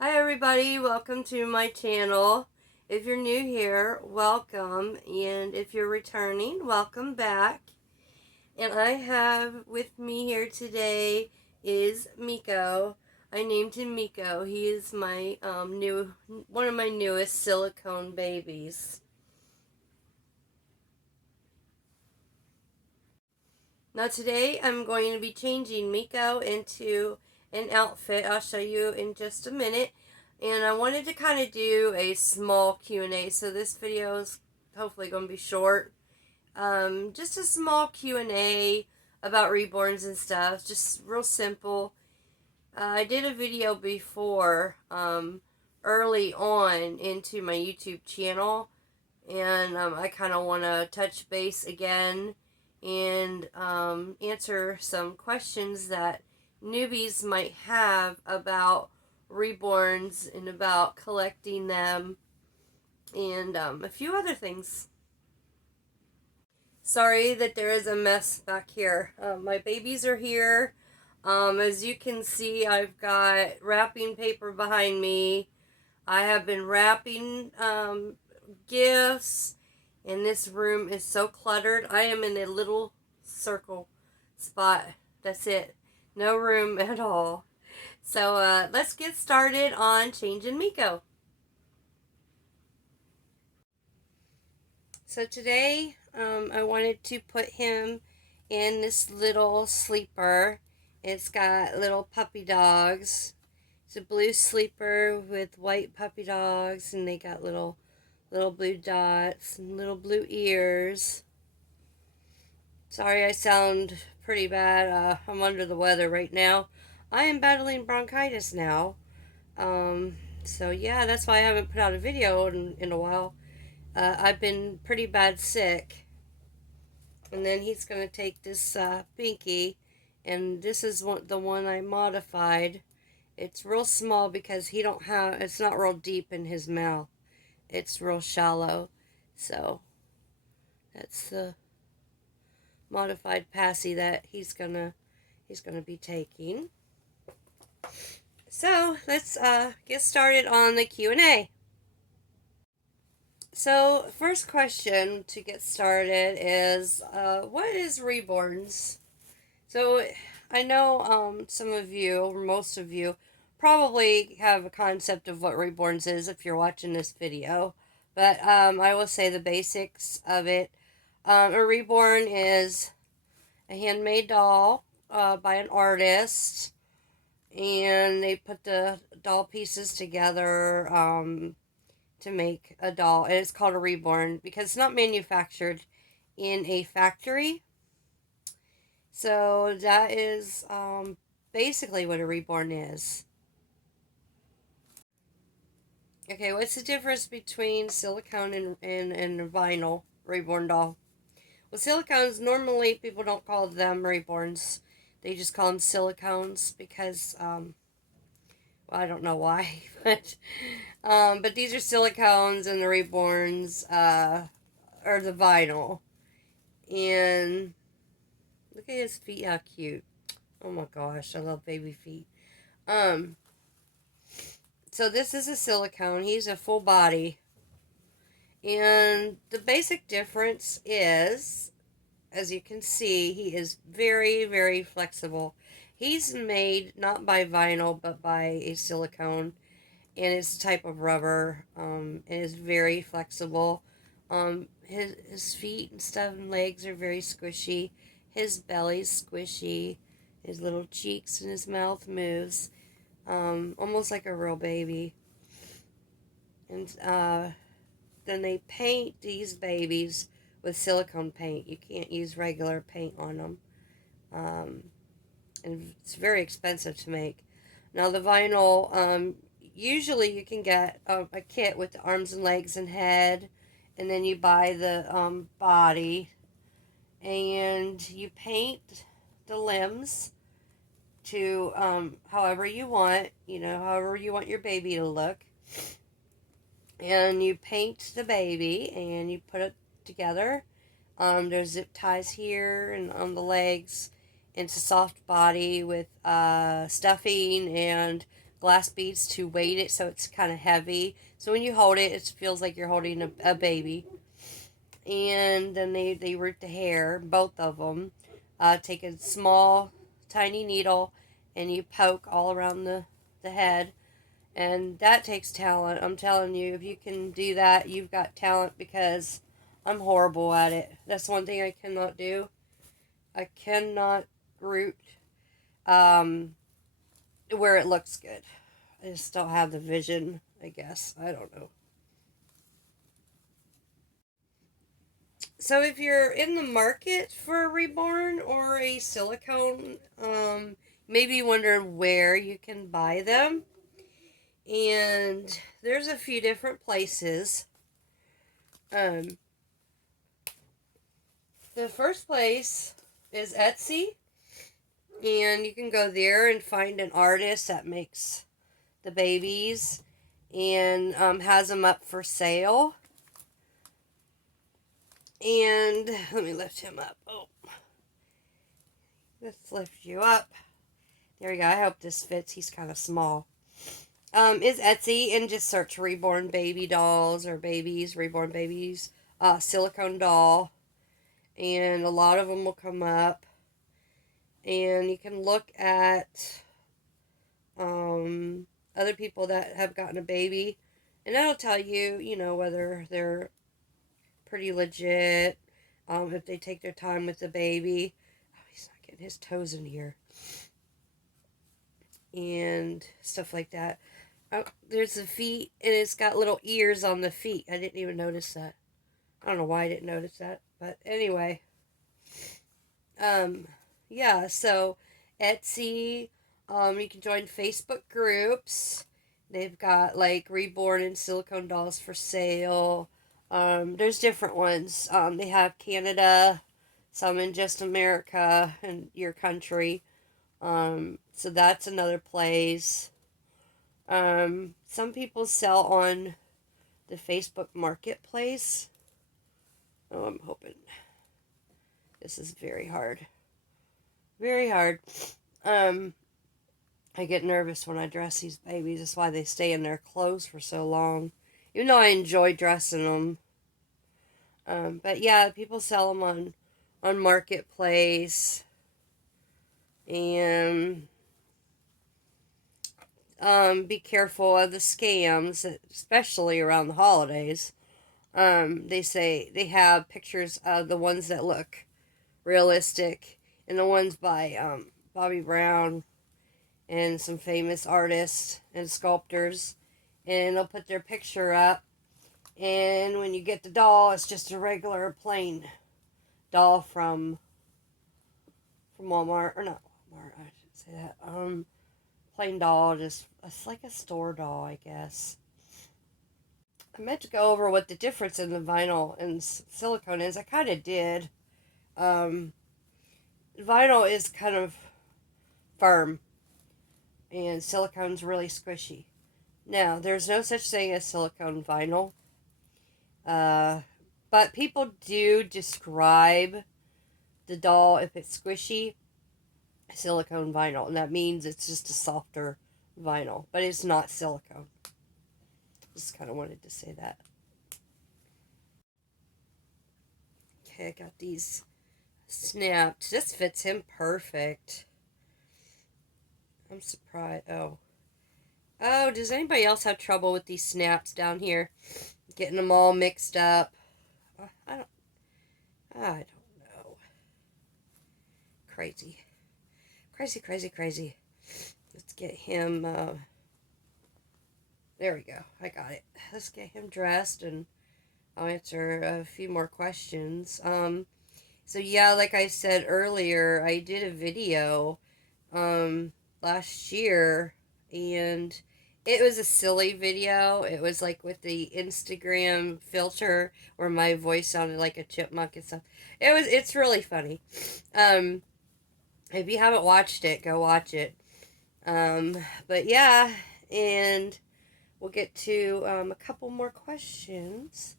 Hi everybody, welcome to my channel. If you're new here, welcome, and if you're returning, welcome back. And I have with me here today is Miko. I named him Miko. He is my one of my newest silicone babies. Now today I'm going to be changing Miko into an outfit. I'll show you in just a minute. And I wanted to kind of do a small Q&A, so this video is hopefully going to be short. Just a small Q&A about reborns and stuff, just real simple. I did a video before, early on into my YouTube channel, and I kind of want to touch base again and answer some questions that newbies might have about reborns and about collecting them and a few other things. Sorry that there is a mess back here. My babies are here. As you can see, I've got wrapping paper behind me. I have been wrapping gifts, and this room is so cluttered. I am in a little circle spot. That's it. No room at all. So let's get started on changing Miko. So today I wanted to put him in this little sleeper. It's got little puppy dogs. It's a blue sleeper with white puppy dogs, and they got little blue dots and little blue ears. Sorry, I sound pretty bad. I'm under the weather right now. I am battling bronchitis now. So yeah, that's why I haven't put out a video in a while. I've been pretty bad sick. And then he's going to take this Pinky, and this is the one I modified. It's real small because it's not real deep in his mouth. It's real shallow. So that's the modified Passy that he's gonna be taking. So let's get started on the Q&A. So first question to get started is what is Reborns? So I know some of you, or most of you, probably have a concept of what Reborns is if you're watching this video, but I will say the basics of it. A Reborn is a handmade doll by an artist, and they put the doll pieces together to make a doll, and it's called a Reborn because it's not manufactured in a factory. So that is basically what a Reborn is. Okay, what's the difference between silicone and vinyl Reborndoll? Well, silicones, normally people don't call them Reborns. They just call them silicones because, well, I don't know why, but these are silicones, and the Reborns are the vinyl. And look at his feet, how cute. Oh my gosh, I love baby feet. So this is a silicone. He's a full body. And the basic difference is, as you can see, he is very, very flexible. He's made not by vinyl, but by a silicone, and it's a type of rubber, and is very flexible. His feet and stuff and legs are very squishy. His belly's squishy. His little cheeks and his mouth moves, almost like a real baby. And then they paint these babies with silicone paint. You can't use regular paint on them. And it's very expensive to make. Now the vinyl, usually you can get a kit with the arms and legs and head, and then you buy the body, and you paint the limbs to however you want, however you want your baby to look. And you paint the baby, and you put it together. There's zip ties here and on the legs. It's a soft body with stuffing and glass beads to weight it, so it's kind of heavy. So when you hold it, it feels like you're holding a baby. And then they root the hair, both of them. Take a small, tiny needle, and you poke all around the head. And that takes talent. I'm telling you, if you can do that, you've got talent, because I'm horrible at it. That's one thing I cannot do. I cannot root where it looks good. I just don't have the vision, I guess. I don't know. So if you're in the market for a Reborn or a silicone, maybe wondering where you can buy them. And there's a few different places. Um, the first place is Etsy. And you can go there and find an artist that makes the babies and has them up for sale. And let me lift him up. Oh, let's lift you up. There we go. I hope this fits. He's kind of small. Is Etsy, and just search Reborn baby dolls or babies, Reborn babies, silicone doll, and a lot of them will come up. And you can look at other people that have gotten a baby, and that'll tell you, whether they're pretty legit, if they take their time with the baby. Oh, he's not getting his toes in here. And stuff like that. Oh, there's the feet, and it's got little ears on the feet. I didn't even notice that. I don't know why I didn't notice that, but anyway. Yeah, so Etsy, you can join Facebook groups. They've got like Reborn and silicone dolls for sale. There's different ones. They have Canada, some in just America and your country. So that's another place. Some people sell on the Facebook Marketplace. Oh, I'm hoping. This is very hard. Very hard. I get nervous when I dress these babies. That's why they stay in their clothes for so long. Even though I enjoy dressing them. But yeah, people sell them on Marketplace. And be careful of the scams, especially around the holidays. They say they have pictures of the ones that look realistic, and the ones by Bobby Brown and some famous artists and sculptors, and they'll put their picture up, and when you get the doll, it's just a regular plain doll from Walmart, or not Walmart, I should say that. Plain doll, just it's like a store doll, I guess. I meant to go over what the difference in the vinyl and silicone is. I kind of did. Um, Vinyl is kind of firm, and silicone's really squishy. Now, there's no such thing as silicone vinyl, but people do describe the doll, if it's squishy, silicone vinyl, and that means it's just a softer vinyl, but it's not silicone. Just kind of wanted to say that. Okay, I got these snapped. This fits him perfect. I'm surprised. Oh, does anybody else have trouble with these snaps down here? Getting them all mixed up. I don't know. Crazy. Crazy, crazy, crazy. Let's get him, there we go. I got it. Let's get him dressed, and I'll answer a few more questions. So yeah, like I said earlier, I did a video, last year, and it was a silly video. It was like with the Instagram filter where my voice sounded like a chipmunk and stuff. It's really funny. If you haven't watched it, go watch it. But yeah, and we'll get to a couple more questions.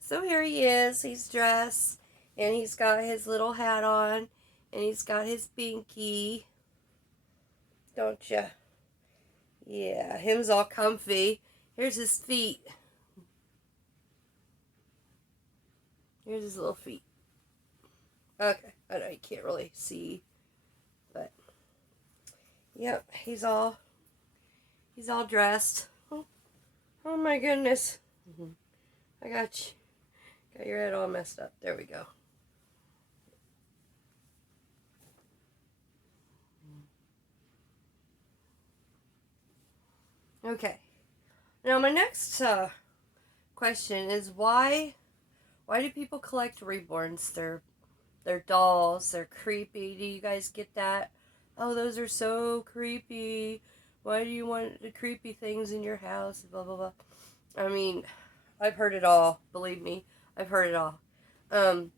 So here he is. He's dressed, and he's got his little hat on, and he's got his binky. don't you? Yeah, him's all comfy. Here's his feet. Here's his little feet. Okay, I know you can't really see, but yep, he's all dressed. Oh my goodness. I got you. Got your head all messed up. There we go. Okay. Now my next question is why do people collect reborns? They're dolls. They're creepy. Do you guys get that? Oh, those are so creepy. Why do you want the creepy things in your house? Blah blah blah. I mean, I've heard it all. Believe me, I've heard it all. But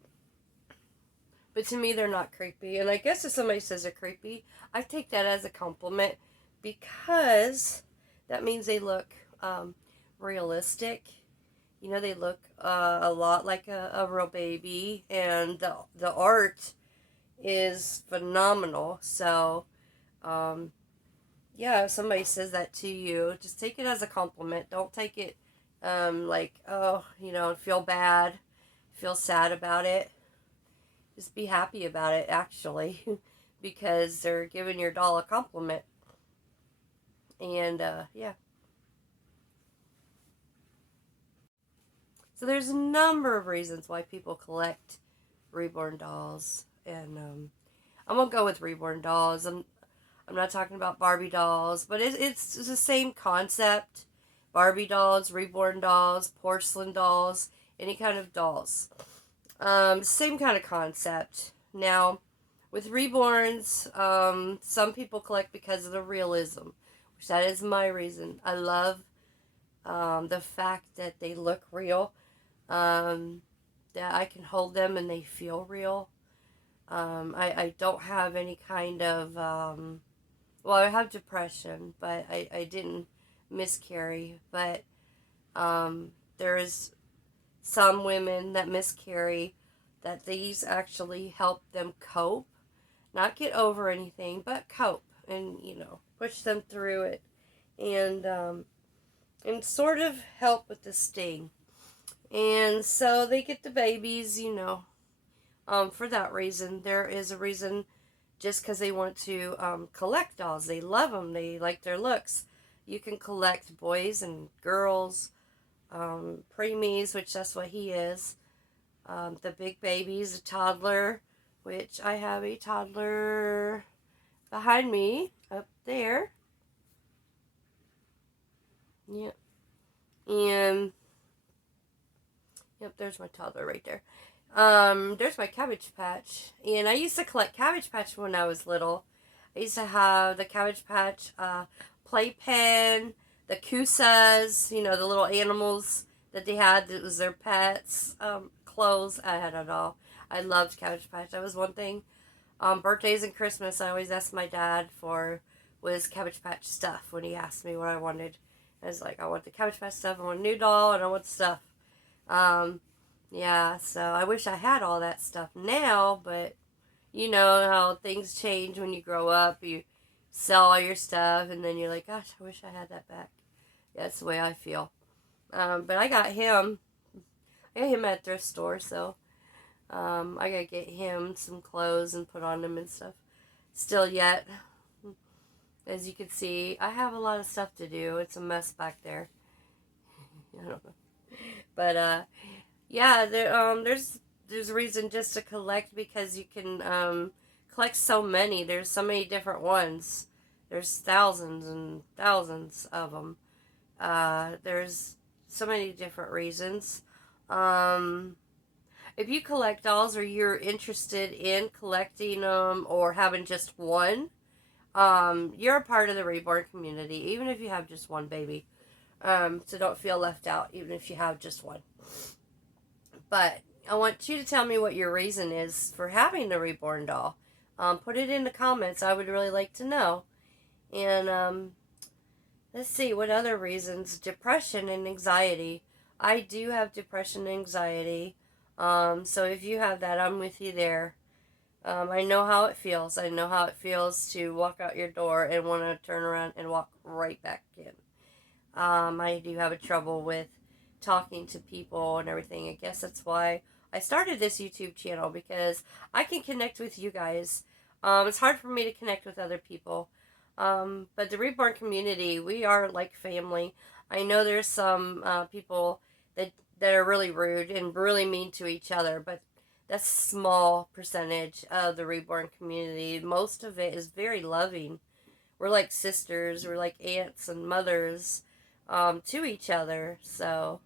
to me, they're not creepy. And I guess if somebody says they're creepy, I take that as a compliment because that means they look realistic. You know, they look a lot like a real baby, and the art is phenomenal. So, yeah, if somebody says that to you, just take it as a compliment. Don't take it like, oh, feel bad, feel sad about it. Just be happy about it, actually, because they're giving your doll a compliment. And, yeah. So there's a number of reasons why people collect reborn dolls. And I'm going to go with reborn dolls. I'm not talking about Barbie dolls, but it's the same concept. Barbie dolls, reborn dolls, porcelain dolls, any kind of dolls. Same kind of concept. Now, with reborns, some people collect because of the realism, which that is my reason. I love the fact that they look real, that I can hold them and they feel real. I don't have any kind of, well, I have depression, but I didn't miscarry. But there's some women that miscarry that these actually help them cope. Not get over anything, but cope and, push them through it. And sort of help with the sting. And so they get the babies, for that reason. There is a reason just because they want to collect dolls. They love them. They like their looks. You can collect boys and girls, preemies, which that's what he is. The big babies, a toddler, which I have a toddler behind me up there. Yep. And yep, there's my toddler right there. There's my Cabbage Patch. And I used to collect Cabbage Patch when I was little. I used to have the Cabbage Patch playpen, the Kusas, the little animals that they had that was their pets, clothes. I had it all. I loved Cabbage Patch. That was one thing. Birthdays and Christmas, I always asked my dad for was Cabbage Patch stuff when he asked me what I wanted. I was like, I want the Cabbage Patch stuff, I want a new doll, and I want the stuff. Yeah, so I wish I had all that stuff now, but you know how things change when you grow up. You sell all your stuff, and then you're like, gosh, I wish I had that back. That's the way I feel. But I got him. I got him at a thrift store, so I gotta get him some clothes and put on him and stuff. Still yet, as you can see, I have a lot of stuff to do. It's a mess back there. I don't know. But yeah, there's a reason just to collect because you can collect so many. There's so many different ones. There's thousands and thousands of them. There's so many different reasons. If you collect dolls or you're interested in collecting them or having just one, you're a part of the Reborn community, even if you have just one baby. So don't feel left out, even if you have just one. But I want you to tell me what your reason is for having the Reborn doll. Put it in the comments. I would really like to know. And let's see, what other reasons? Depression and anxiety. I do have depression and anxiety. So if you have that, I'm with you there. I know how it feels. I know how it feels to walk out your door and want to turn around and walk right back in. I do have a trouble with talking to people and everything. I guess that's why I started this YouTube channel, because I can connect with you guys. It's hard for me to connect with other people. But the Reborn community, we are like family. I know there's some people that are really rude and really mean to each other, but that's a small percentage of the Reborn community. Most of it is very loving. We're like sisters, we're like aunts and mothers to each other. So,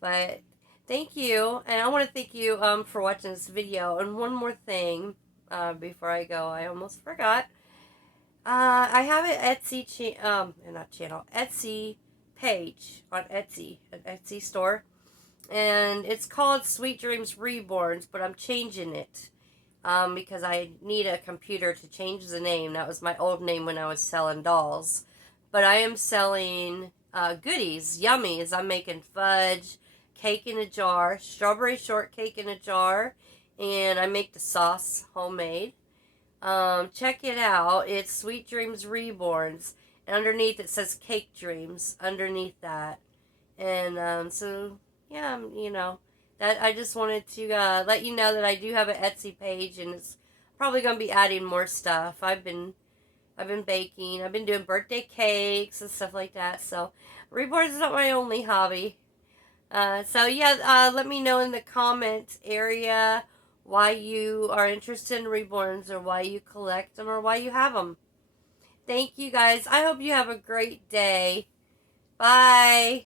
but thank you, and I want to thank you for watching this video. And one more thing before I go, I almost forgot. I have an Etsy page on Etsy, an Etsy store, and it's called Sweet Dreams Reborns, but I'm changing it because I need a computer to change the name. That was my old name when I was selling dolls. But I am selling goodies, yummies. I'm making fudge, cake in a jar, strawberry shortcake in a jar, and I make the sauce homemade. Check it out. It's Sweet Dreams Reborns. And underneath it says Cake Dreams. Underneath that. And so, yeah, that I just wanted to let you know that I do have an Etsy page, and it's probably going to be adding more stuff. I've been baking. I've been doing birthday cakes and stuff like that. So, Reborn is not my only hobby. So yeah, let me know in the comments area why you are interested in Reborns, or why you collect them, or why you have them. Thank you guys. I hope you have a great day. Bye.